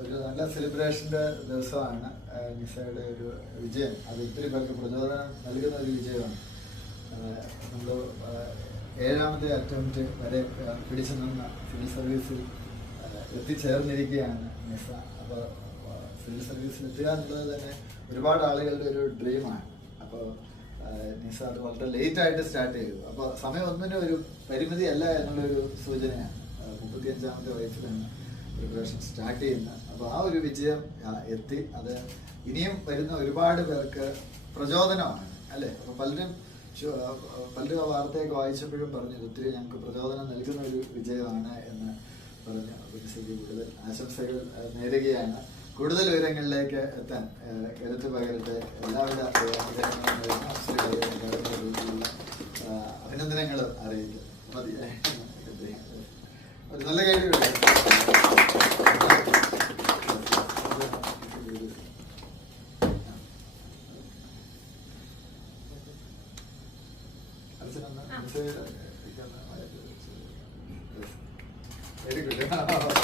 ഒരു നല്ല സെലിബ്രേഷന്റെ ദിവസമാണ് നിസയുടെ ഒരു വിജയം. അത് ഒത്തിരി പേർക്ക് പ്രചോദനം നൽകുന്ന ഒരു വിജയമാണ്. നമ്മൾ ഏഴാമത്തെ അറ്റംപ്റ്റ് വരെ പിടിച്ചു നിന്ന സിവിൽ സർവീസിൽ എത്തിച്ചേർന്നിരിക്കുകയാണ് നിസ. അപ്പോൾ സിവിൽ സർവീസിൽ എത്തുക എന്നുള്ളത് തന്നെ ഒരുപാട് ആളുകളുടെ ഒരു ഡ്രീമാണ്. അപ്പോൾ നിസ അത് വളരെ ലേറ്റ് ആയിട്ട് സ്റ്റാർട്ട് ചെയ്തു. അപ്പോൾ സമയം ഒന്നിനും ഒരു പരിമിതിയല്ല എന്നുള്ളൊരു സൂചനയാണ്. മുപ്പത്തിയഞ്ചാമത്തെ വയസ്സിലാണ് പ്രിപ്പറേഷൻ സ്റ്റാർട്ട് ചെയ്യുന്നത് അപ്പോൾ ആ ഒരു വിജയം എത്തി. അത് ഇനിയും വരുന്ന ഒരുപാട് പേർക്ക് പ്രചോദനമാണ്. അല്ലേ? അപ്പോൾ പലരും പലരും ആ വാർത്തയൊക്കെ വായിച്ചപ്പോഴും പറഞ്ഞു ഒത്തിരി ഞങ്ങൾക്ക് പ്രചോദനം നൽകുന്ന ഒരു വിജയമാണ് എന്ന് പറഞ്ഞു. സ്ഥിതി കൂടുതൽ ആശംസകൾ നേരുകയാണ്. കൂടുതൽ വിവരങ്ങളിലേക്ക് എത്താൻ കരുത്ത് പകരട്ടെ. എല്ലാവിധ അഭിനന്ദനങ്ങളും അറിയിക്കും മതി ഒരു നല്ല കൈഡി വെരി ഗുഡ്